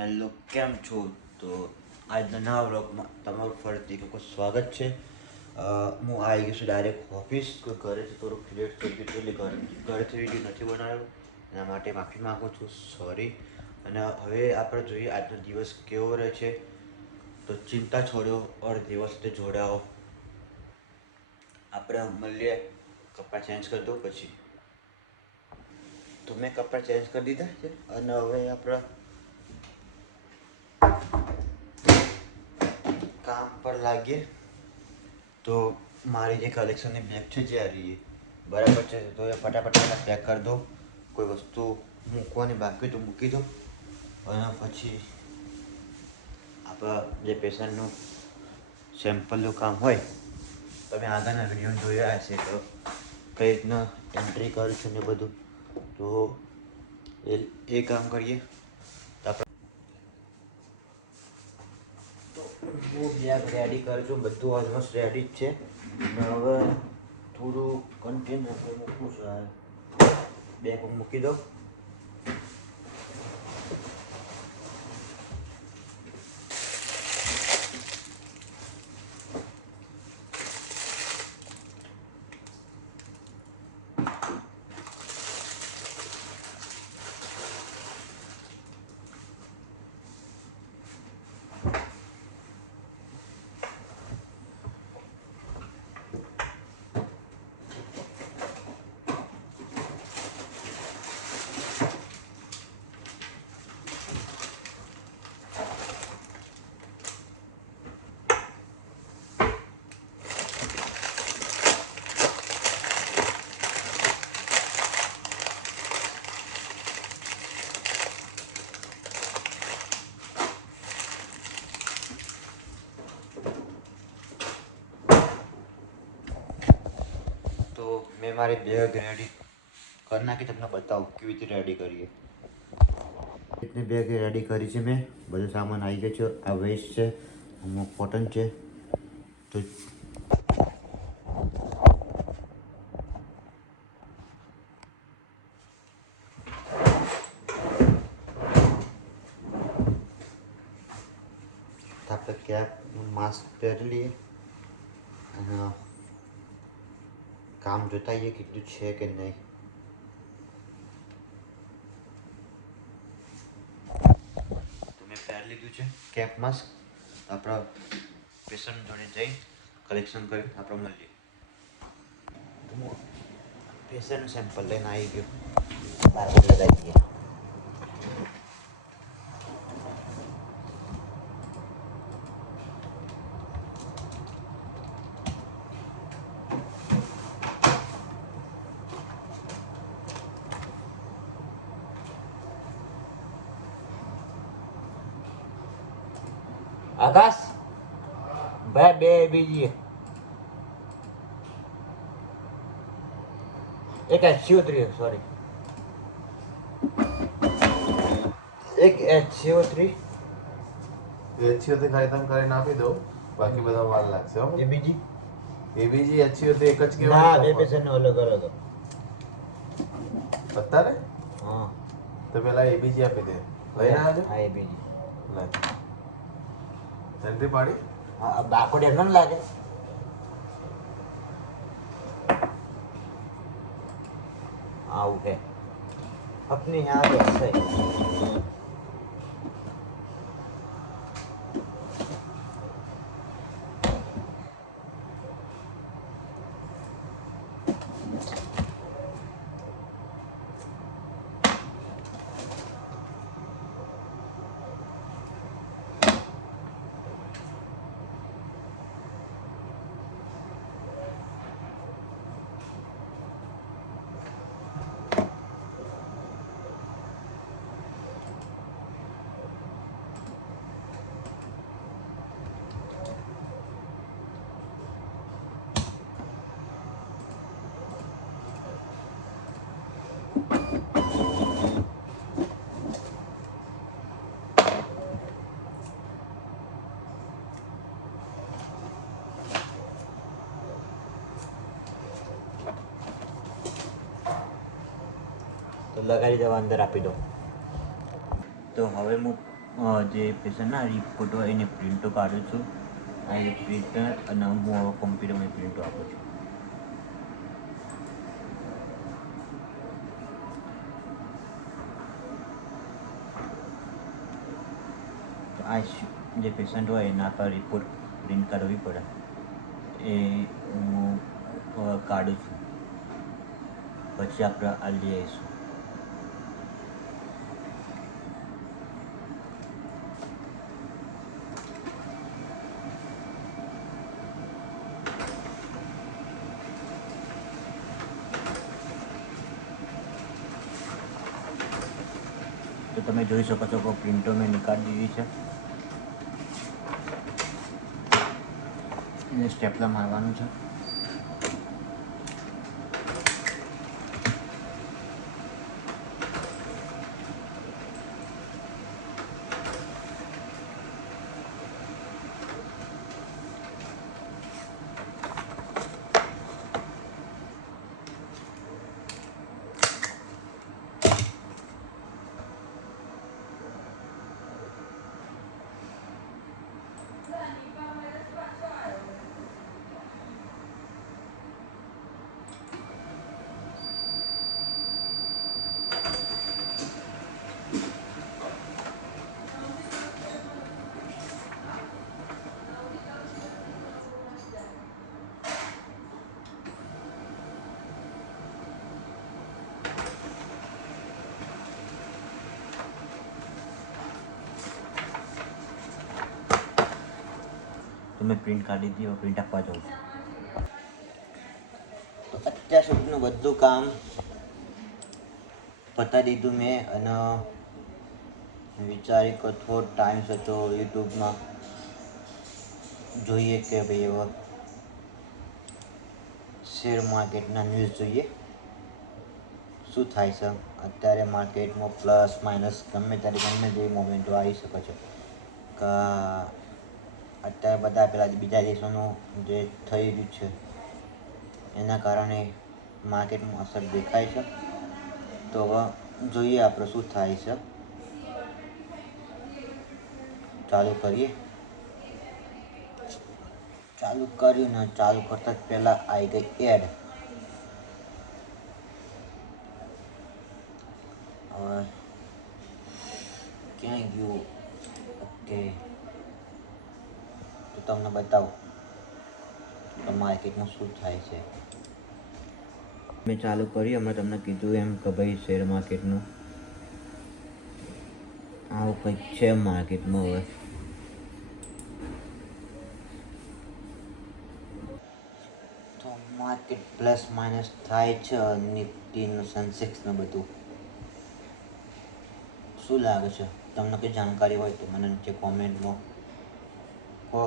Hello, કેમ છો? તો આજના નવા વ્લોગમાં તમારું ફરીથી લોકો સ્વાગત છે. હું આવી ગયો છું ડાયરેક્ટ ઓફિસ. ઘરેથી થોડુંક લેટ થઈ ગયું એટલે ઘરેથી વિડીયો નથી બનાવ્યો. એના માટે માફી માગું છું, સોરી. અને હવે આપણે જોઈએ આજનો દિવસ કેવો રહે છે. તો ચિંતા છોડો ઓર દિવસ સાથે જોડાઓ. આપણે મળીએ. કપડાં ચેન્જ કરી દો પછી. તો મેં કપડાં ચેન્જ કરી દીધા છે અને હવે આપણે કામ પર લાગીએ. તો મારી જે કલેક્શનની બેગ છે જે આ રહી બરાબર છે, તો એ ફટાફટ પેક કરી દો. કોઈ વસ્તુ મૂકવાની બાકી તો મૂકી દો. અને પછી આપણા જે પેશન્ટનું સેમ્પલનું કામ હોય, તમે આગળના વિડીયો જોયા હશે તો કઈ રીતના એન્ટ્રી કરું છું ને બધું. તો એ કામ કરીએ. તો હું બેગ રેડી કરું છું, બધું ઓલમોસ્ટ રેડી જ છે. અને હવે થોડું કન્ટેનર મૂકવું છે. બેગ મૂકી દો. તો મેં મારી બેગ રેડી કરી નાખી. તમને બતાવું કેવી રીતે રેડી કરીએ. રીતની બેગ રેડી કરી છે મેં. બધો સામાન આવી ગયો છે. આ વેસ્ટ છે, આમાં કોટન છે. તો આપણે કેપ માસ્ક પહેરી લઈએ અને કામ જોતા આવીએ કેટલું છે કે નહીં. તો મેં પહેરી લીધું છે કેપ માસ્ક. આપણા પેશન્ટ જોડે જઈ કલેક્શન કરી આપણે મળીએ. તો હું પેશન્ટનું સેમ્પલ લઈને આવી ગયો. બરાબર લગાવી દઈએ. આકાશ ભાઈ બે બીજી એક HCO3 સોરી એક HCO3 એચસીઓથી ખાલી તમે કરીને આપી દો, બાકી બધા વાર લાગશે. હો એ બીજી એબીજી એચસીઓથી એક જ ના કહેવાય. બે પેશન્ટને અલગ અલગ. અત્યારે હા તો પેલા એબીજી આપી દે. લઈને આવજો. હા એ બીજી લે એન્ટ્રી પાડી. હા બાકોડ એમ ન લાગે. આવું છે अपने यहाँ पे ऐसा है. તો લગાવી દવા અંદર આપી દો. તો હવે હું જે પેશન્ટના રિપોર્ટ હોય એની પ્રિન્ટો કાઢું છું. આ એક પ્રિન્ટર અને હું હવે કોમ્પ્યુટરમાં પ્રિન્ટો આપું છું. તો આ જે પેશન્ટ હોય એના પર રિપોર્ટ પ્રિન્ટ કરવી પડે એ હું કાઢું છું. પછી આપણે આ લઈ આવીશું. તો તમે જોઈ શકો છો કે પ્રિન્ટો મેં નીકાળી દીધી છે. એને સ્ટેપલર મારવાનું છે. તો મેં પ્રિન્ટ કાઢી દીધી. પ્રિન્ટ આપવા જાઉં છું. તો અત્યાર સુધીનું બધું કામ પતાવી દીધું મેં અને વિચારી કે થોડો ટાઈમ સચો યુટ્યુબમાં જોઈએ કે ભાઈ એવા શેર માર્કેટના ન્યૂઝ જોઈએ શું થાય છે અત્યારે માર્કેટમાં. પ્લસ માઇનસ ગમે ત્યારે ગમે તેવી મોમેન્ટો આવી શકે છે કે અત્યારે બધા પેલા બીજા દેશોનું જે થઈ રહ્યું છે એના કારણે માર્કેટમાં અસર દેખાય છે. તો હવે જોઈએ આપણે શું થાય છે. ચાલુ કરીએ. ચાલુ કર્યું ને ચાલુ કરતાં જ પહેલાં આવી ગઈ એડ. હવે ક્યાંય ગયું? ઓકે, તો તમને બતાવું તો માર્કેટમાં શું થાય છે. મેં ચાલુ કર્યું. હમણાં તમને કીધું એમ કે ભાઈ શેર માર્કેટનું આવું કંઈક છે માર્કેટમાં. હવે તો માર્કેટ પ્લસ માઇનસ થાય છે. નિફ્ટીનું સેન્સેક્સનું બધું. શું લાગે છે તમને? કંઈ જાણકારી હોય તો મને નીચે કોમેન્ટમાં કહો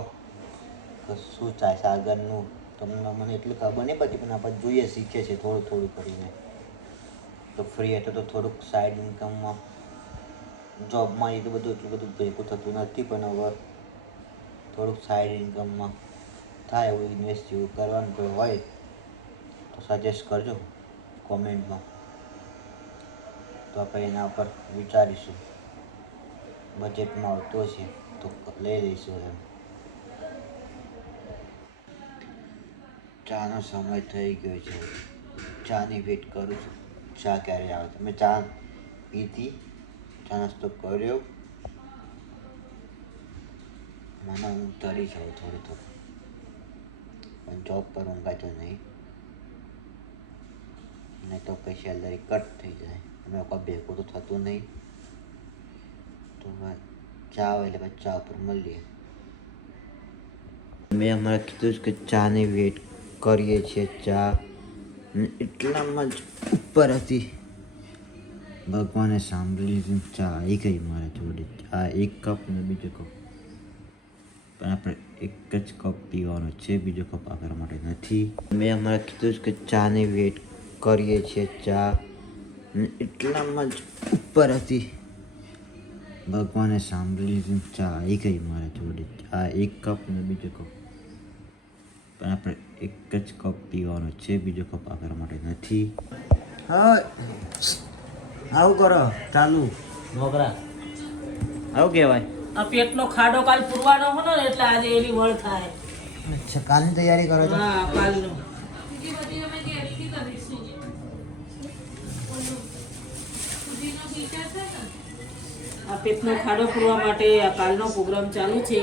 કે શું થાય છે આગળનું. તમને મને એટલી ખબર નહીં પડતી પણ આપણે જોઈએ શીખીએ છીએ થોડું થોડું કરીને. તો ફ્રી હતો તો થોડુંક સાઈડ ઇન્કમમાં જોબમાં એટલું બધું ભેગું થતું નથી પણ હવે થોડુંક સાઈડ ઇન્કમમાં થાય એવું ઇન્વેસ્ટ જેવું કરવાનું કોઈ હોય તો સજેસ્ટ કરજો કોમેન્ટમાં. તો આપણે એના ઉપર વિચારીશું. બજેટમાં આવતું હશે તો લઈ લઈશું એમ. ચાનો સમય થઈ ગયો છે. ચાની વેટ કરું છું. ચા ક્યારે આવે? મેં ચા પીધી, ચા નાસ્તો કર્યો. મને ઊંઘ ચડી છે થોડી પણ જોબ પર ઊંઘાતો નહીં તો પછી સેલરી કટ થઈ જાય. અમે લોકો ભેગું તો થતું નહીં. તો ચા આવે એટલે પછી ચા ઉપર મળીએ. મેં હમણાં કીધું કે ચાની વેટ કરીએ છીએ. ચા એટલામાં જ ઉપર હતી. ભગવાને સાંભળી લીધું. ચા આવી ગઈ મારા જોડે. આ એક કપ અને બીજો કપ. પણ આપણે એક જ કપ પીવાનો છે, બીજો કપ આપણા માટે નથી. મેં હમણાં કીધું કે ચાની વેટ કરીએ છીએ. ચા એટલામાં જ ઉપર હતી. ભગવાને સાંભળી લીધું. ચા આવી ગઈ મારા જોડે. આ એક કપ અને બીજો કપ. પણ આપણે એક જ કપ પીવાનો છે, બીજો કપ આપણા માટે નથી. હા આવું કરો ચાલુ નોકરા. આવું કહેવાય. આ પેટનો ખાડો કાલ પૂરવાનો હતો ને એટલે આજે એની વળ થાય. અચ્છા, કાલની તૈયારી કરો છો? હા, કાલનો. આ પેટનો ખાડો પૂરવા માટે આ કાલનો પ્રોગ્રામ ચાલુ છે.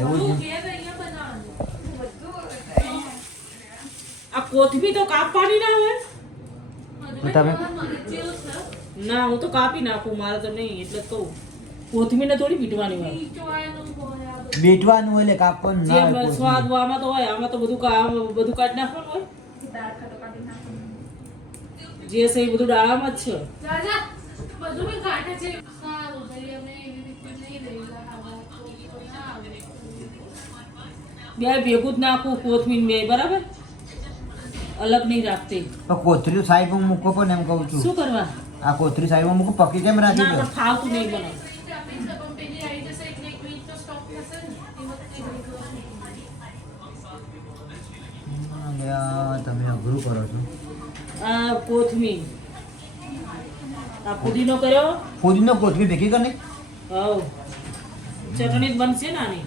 એવું છે? આ કોથમી તો કાપવાની ના હોય. તો તમે ના, હું તો કાપી નાખું, મારે તો નહીં, એટલે તો કોથમીને થોડી પીટવાની હોય. બેટવાનું હોય એટલે કાપવાનું ના જેમ હોય. સ્વાદ આમાં તો હોય, આમાં તો બધું બધું કાઢી નાખવાનું હોય. જે છે એ બધું ડાળામાં જ છે. બે ભેગું જ નાખું, કોથમીર બે, બરાબર, અલગ નહીં રાખતી. તો કોથળી સાઈડમાં મૂકો પણ એમ કહું છું. શું કરવા? આ કોથળી સાઈડમાં મૂકો, પકી કેમ રાખી ના, દો? પણ ફાવતું નહીં બનાવ. તમે અઘરું કરો છો. આ કોથમીર, આ પુદીનો કર્યો. ફૂદીનો કોથળી ભેગી કરી હવ ચટણી જ બનશે ને આની,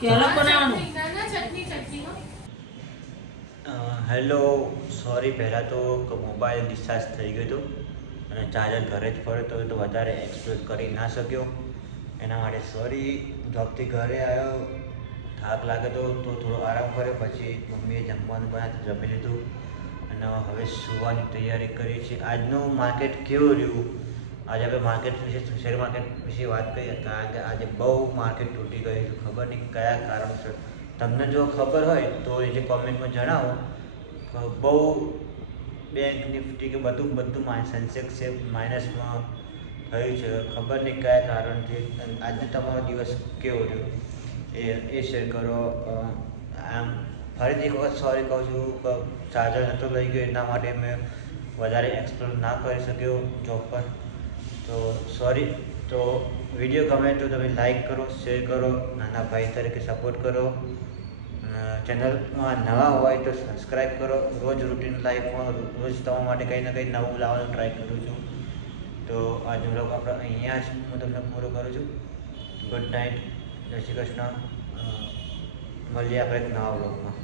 કે અલગ બનાવવાનું? હેલો, સોરી, પહેલાં તો મોબાઈલ ડિસ્ચાર્જ થઈ ગયો હતો અને ચાર્જર ઘરે જ પડ્યો તો વધારે એક્સપ્લોર કરી ના શક્યો. એના માટે સોરી. જોબથી ઘરે આવ્યો, થાક લાગે તો થોડો આરામ કર્યો, પછી મમ્મીએ જમવાનું બનાવી જમી લીધું અને હવે સુવાની તૈયારી કરી છે. આજનું માર્કેટ કેવું રહ્યું? આજે આપણે માર્કેટ વિશે, શેર માર્કેટ વિશે વાત કરીએ, કારણ કે આજે બહુ માર્કેટ તૂટી ગયું છે. ખબર નહીં કયા કારણસર. તમને જો ખબર હોય તો એ કોમેન્ટમાં જણાવો. બહુ બેંક નિફ્ટી કે બધું સેન્સેક્સ છે માઇનસમાં થયું છે. ખબર નહીં કયા કારણથી. આજનો તમારો દિવસ કેવો રહ્યો એ શેર કરો. આમ ફરીથી એક વખત સોરી કહું છું કે ચાર્જર નહોતો લઈ ગયો, એના માટે મેં વધારે એક્સપ્લોર ના કરી શક્યો જોબ પર, તો સોરી. તો વિડીયો ગમે તો તમે લાઈક કરો, શેર કરો, નાના ભાઈ તરીકે સપોર્ટ કરો. ચેનલમાં નવા હોય તો સબસ્ક્રાઈબ કરો. રોજ રૂટીન લાઈફમાં રોજ તમારા માટે કંઈ ને કંઈ નવું લાવવાનું ટ્રાય કરું છું. તો આજનો બ્લોગ આપણે અહીંયા જ હું તમને પૂરો કરું છું. ગુડ નાઇટ, જય શ્રી કૃષ્ણ. મળીએ આપણે એક નવા બ્લોગમાં.